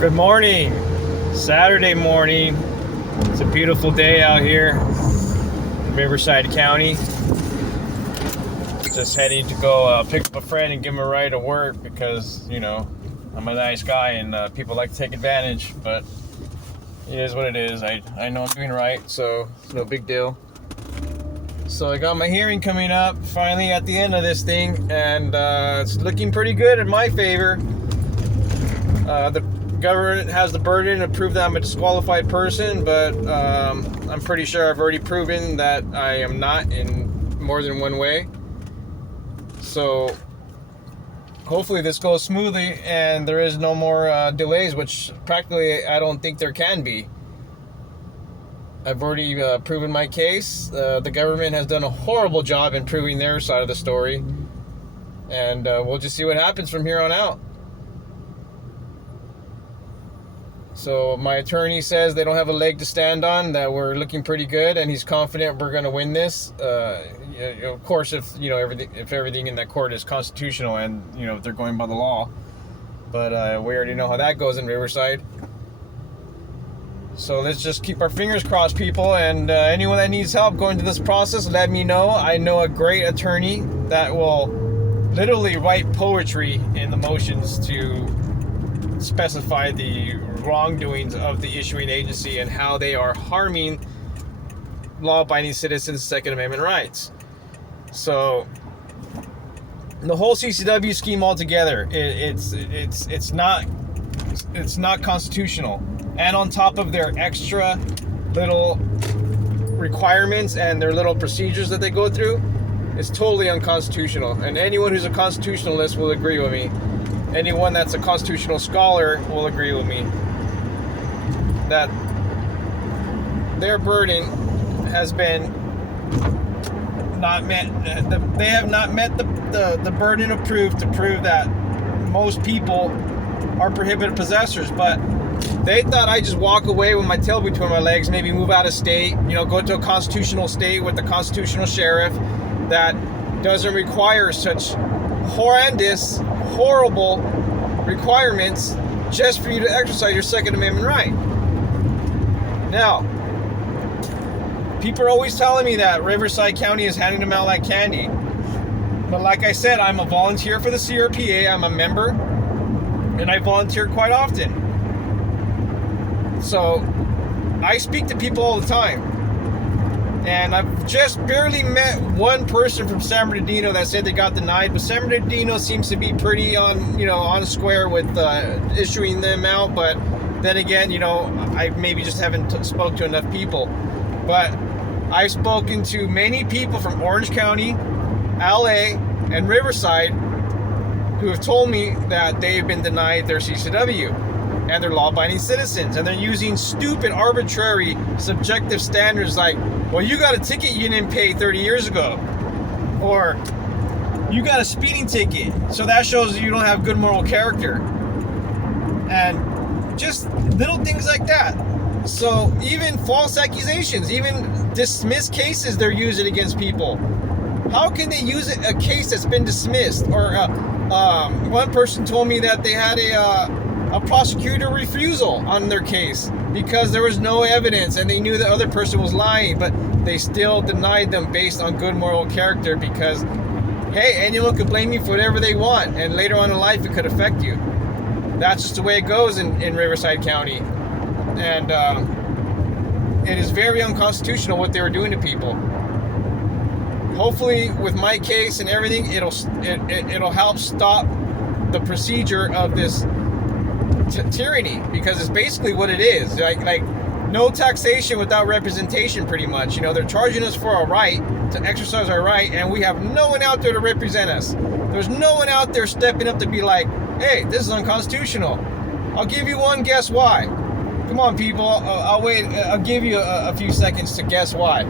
Good morning. Saturday morning. It's a beautiful day out here in Riverside County. Just heading to go pick up a friend and give him a ride to work because, you know, I'm a nice guy and people like to take advantage, but it is what it is. I know I'm doing right, so it's no big deal. So I got my hearing coming up finally at the end of this thing, and it's looking pretty good in my favor. The government has the burden to prove that I'm a disqualified person, but I'm pretty sure I've already proven that I am not in more than one way. So hopefully this goes smoothly and there is no more delays, which practically I don't think there can be. I've already proven my case. The government has done a horrible job in proving their side of the story, and we'll just see what happens from here on out. So my attorney says they don't have a leg to stand on, that we're looking pretty good, and he's confident we're going to win this. Of course, if everything in that court is constitutional and if they're going by the law. But we already know how that goes in Riverside. So let's just keep our fingers crossed, people. And anyone that needs help going through this process, let me know. I know a great attorney that will literally write poetry in the motions to specify the wrongdoings of the issuing agency and how they are harming law-abiding citizens' Second Amendment rights. So the whole CCW scheme altogether, it's not constitutional. And on top of their extra little requirements and their little procedures that they go through, it's totally unconstitutional. And anyone who's a constitutionalist will agree with me. Anyone that's a constitutional scholar will agree with me that their burden has been not met. They have not met the burden of proof to prove that most people are prohibited possessors. But they thought I'd just walk away with my tail between my legs, maybe move out of state, go to a constitutional state with the constitutional sheriff that doesn't require such horrendous, horrible requirements just for you to exercise your Second Amendment right. Now, people are always telling me that Riverside County is handing them out like candy. But like I said, I'm a volunteer for the CRPA. I'm a member, and I volunteer quite often. So I speak to people all the time. And I've just barely met one person from San Bernardino that said they got denied, but San Bernardino seems to be pretty on square with issuing them out. But then again, I maybe just haven't spoke to enough people. But I've spoken to many people from Orange County, LA, and Riverside who have told me that they've been denied their CCW and they're law-abiding citizens, and they're using stupid, arbitrary, subjective standards like, well, you got a ticket you didn't pay 30 years ago, or you got a speeding ticket, so that shows you don't have good moral character, and just little things like that. So even false accusations, even dismissed cases, they're using against people. How can they use a case that's been dismissed? Or one person told me that they had a prosecutor refusal on their case because there was no evidence and they knew the other person was lying, but they still denied them based on good moral character because, hey, anyone could blame you for whatever they want, and later on in life it could affect you. That's just the way it goes in Riverside County. And it is very unconstitutional what they were doing to people. Hopefully with my case and everything, it'll help stop the procedure of this tyranny, because it's basically what it is. Like no taxation without representation, pretty much. They're charging us for our right to exercise our right, and we have no one out there to represent us. There's no one out there stepping up to be like, hey, this is unconstitutional. I'll give you one guess why. Come on, people. I'll wait. I'll give you a few seconds to guess why.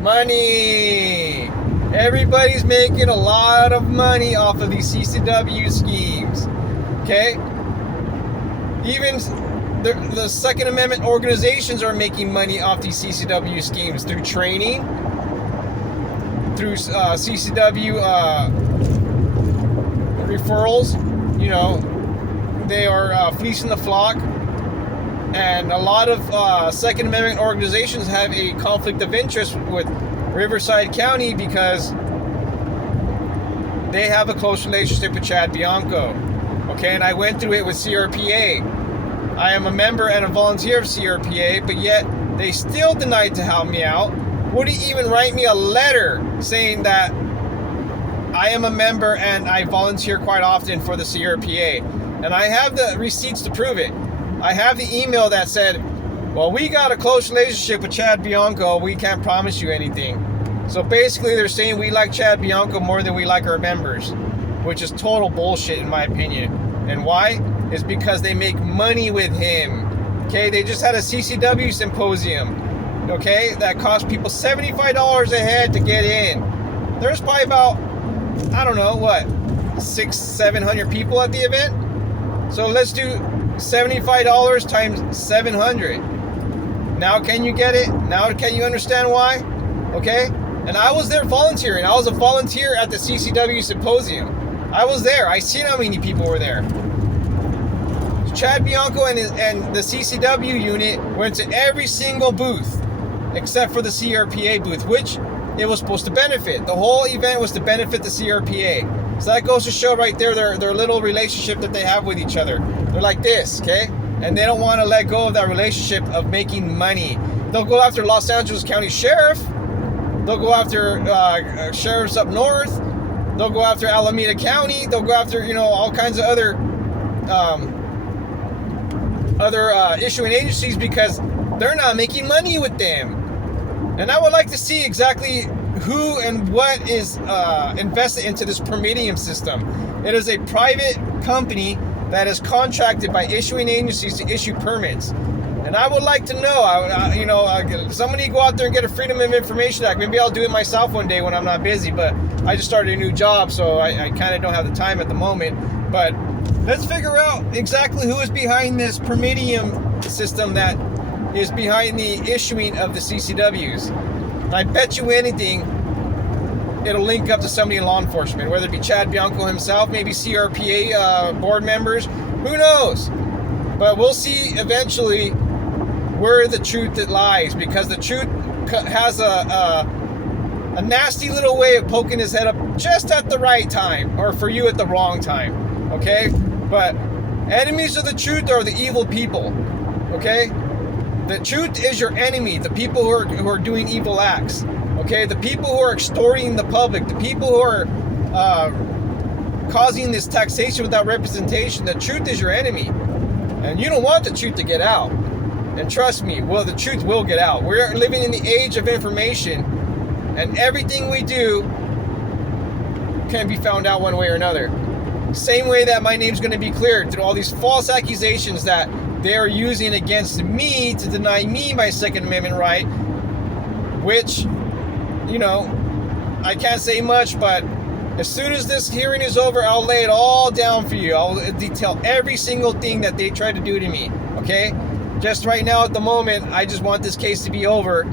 Money. Everybody's making a lot of money off of these CCW schemes. Okay? Even the Second Amendment organizations are making money off these CCW schemes through training, through CCW referrals, you know, they are fleecing the flock. And a lot of Second Amendment organizations have a conflict of interest with Riverside County because they have a close relationship with Chad Bianco. Okay, and I went through it with CRPA. I am a member and a volunteer of CRPA, but yet they still denied to help me out. Wouldn't even write me a letter saying that I am a member and I volunteer quite often for the CRPA. And I have the receipts to prove it. I have the email that said, well, we got a close relationship with Chad Bianco. We can't promise you anything. So basically they're saying we like Chad Bianco more than we like our members, which is total bullshit in my opinion. And why? It's because they make money with him. Okay, they just had a CCW symposium. Okay, that cost people $75 a head to get in. There's probably about, I don't know, what, 600-700 people at the event? So let's do $75 times 700. Now can you get it? Now can you understand why? Okay? And I was there volunteering. I was a volunteer at the CCW symposium. I was there. I seen how many people were there. Chad Bianco and the CCW unit went to every single booth except for the CRPA booth, which it was supposed to benefit. The whole event was to benefit the CRPA. So that goes to show right there their little relationship that they have with each other. They're like this, okay? And they don't want to let go of that relationship of making money. They'll go after Los Angeles County Sheriff. They'll go after sheriffs up north. They'll go after Alameda County. They'll go after, all kinds of other issuing agencies because they're not making money with them. And I would like to see exactly who and what is invested into this permitting system. It is a private company that is contracted by issuing agencies to issue permits. And I would like to know, somebody go out there and get a Freedom of Information Act. Maybe I'll do it myself one day when I'm not busy, but I just started a new job, so I kind of don't have the time at the moment. But let's figure out exactly who is behind this permitting system that is behind the issuing of the CCWs. And I bet you anything, it'll link up to somebody in law enforcement, whether it be Chad Bianco himself, maybe CRPA board members, who knows? But we'll see eventually where the truth lies, because the truth has a nasty little way of poking his head up just at the right time, or for you at the wrong time, okay? But enemies of the truth are the evil people, okay? The truth is your enemy, the people who are doing evil acts, okay? The people who are extorting the public, the people who are causing this taxation without representation. The truth is your enemy. And you don't want the truth to get out. And trust me, well, the truth will get out. We're living in the age of information, and everything we do can be found out one way or another. Same way that my name's going to be cleared through all these false accusations that they are using against me to deny me my Second Amendment right, which, I can't say much, but as soon as this hearing is over, I'll lay it all down for you. I'll detail every single thing that they tried to do to me, okay? Just right now at the moment, I just want this case to be over.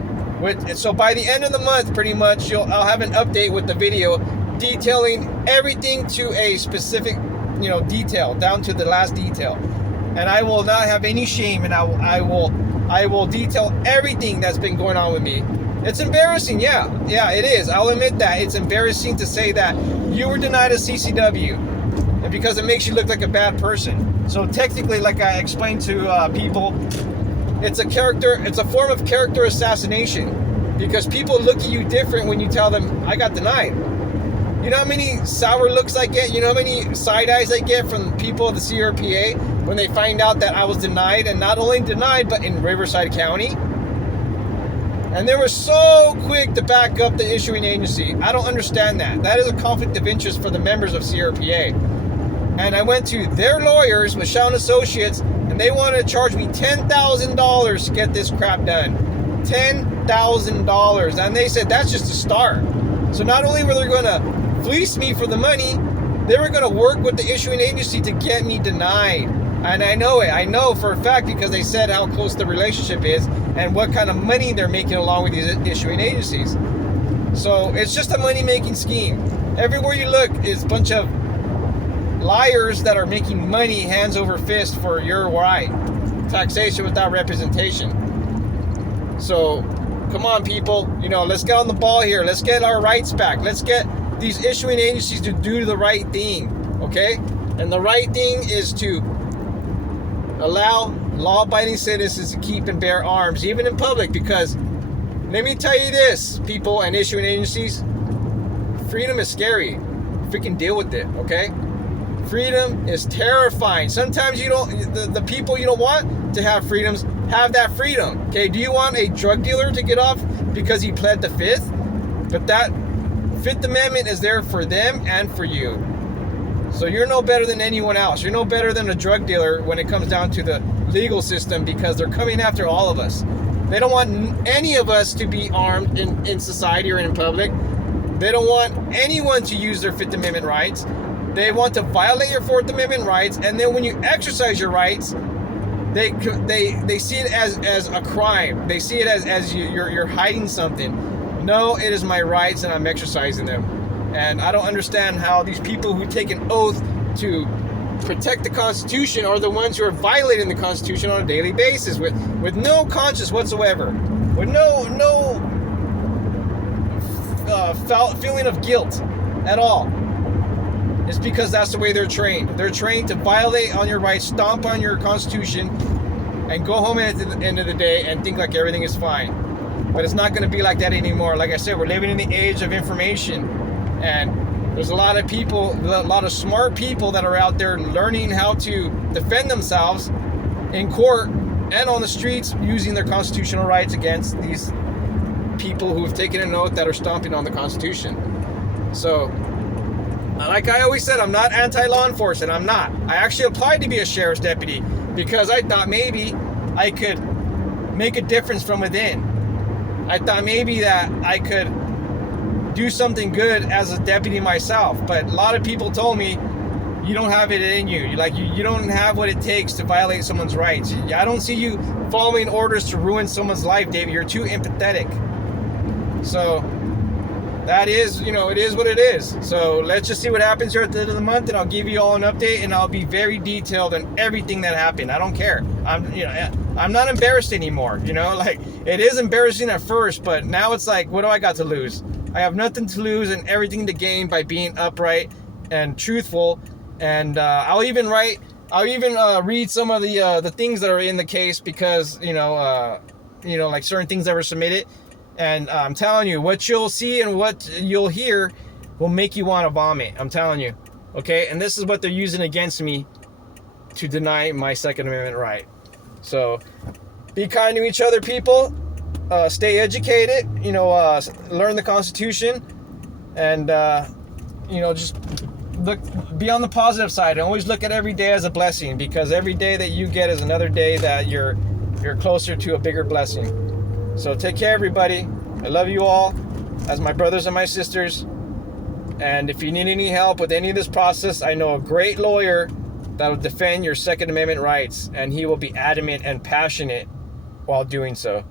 So by the end of the month, pretty much, I'll have an update with the video detailing everything to a specific, detail, down to the last detail. And I will not have any shame, and I will detail everything that's been going on with me. It's embarrassing, yeah, it is. I'll admit that. It's embarrassing to say that you were denied a CCW, and because it makes you look like a bad person. So technically, like I explained to people, it's a form of character assassination, because people look at you different when you tell them, I got denied. You know how many sour looks I get? You know how many side eyes I get from people of the CRPA when they find out that I was denied, and not only denied, but in Riverside County? And they were so quick to back up the issuing agency. I don't understand that. That is a conflict of interest for the members of CRPA. And I went to their lawyers, Michelle and Associates, and they wanted to charge me $10,000 to get this crap done. $10,000. And they said that's just a start. So not only were they going to fleece me for the money, they were going to work with the issuing agency to get me denied. And I know it. I know for a fact, because they said how close the relationship is and what kind of money they're making along with these issuing agencies. So it's just a money-making scheme. Everywhere you look is a bunch of liars that are making money hands over fist for your right. Taxation without representation. So, come on, people. Let's get on the ball here. Let's get our rights back. Let's get these issuing agencies to do the right thing, okay? And the right thing is to allow law-abiding citizens to keep and bear arms, even in public, because let me tell you this, people and issuing agencies, freedom is scary. Freaking deal with it, okay? Freedom is terrifying. Sometimes the people you don't want to have freedoms have that freedom, okay? Do you want a drug dealer to get off because he pled the Fifth? But that Fifth Amendment is there for them and for you. So you're no better than anyone else. You're no better than a drug dealer when it comes down to the legal system, because they're coming after all of us. They don't want any of us to be armed in society or in public. They don't want anyone to use their Fifth Amendment rights. They want to violate your Fourth Amendment rights, and then when you exercise your rights, they see it as a crime. They see it as you're hiding something. No, it is my rights, and I'm exercising them. And I don't understand how these people who take an oath to protect the Constitution are the ones who are violating the Constitution on a daily basis with no conscience whatsoever, with no feeling of guilt at all. It's because that's the way they're trained. They're trained to violate on your rights, stomp on your Constitution, and go home at the end of the day and think like everything is fine. But it's not going to be like that anymore. Like I said, we're living in the age of information, and there's a lot of people, a lot of smart people that are out there learning how to defend themselves in court and on the streets using their constitutional rights against these people who have taken an oath that are stomping on the Constitution. So, like I always said, I'm not anti-law enforcement. I'm not. I actually applied to be a sheriff's deputy because I thought maybe I could make a difference from within. I thought maybe that I could do something good as a deputy myself. But a lot of people told me, you don't have it in you. You don't have what it takes to violate someone's rights. I don't see you following orders to ruin someone's life, David. You're too empathetic. So that is, it is what it is. So let's just see what happens here at the end of the month, and I'll give you all an update, and I'll be very detailed on everything that happened. I don't care. I'm not embarrassed anymore. It is embarrassing at first, but now it's like, what do I got to lose? I have nothing to lose and everything to gain by being upright and truthful. And I'll even read some of the things that are in the case, because like certain things that were submitted. And I'm telling you, what you'll see and what you'll hear will make you want to vomit. I'm telling you. Okay? And this is what they're using against me to deny my Second Amendment right. So, be kind to each other, people. Stay educated. Learn the Constitution. And, just be on the positive side. And always look at every day as a blessing, because every day that you get is another day that you're closer to a bigger blessing. So take care, everybody. I love you all as my brothers and my sisters. And if you need any help with any of this process, I know a great lawyer that will defend your Second Amendment rights, and he will be adamant and passionate while doing so.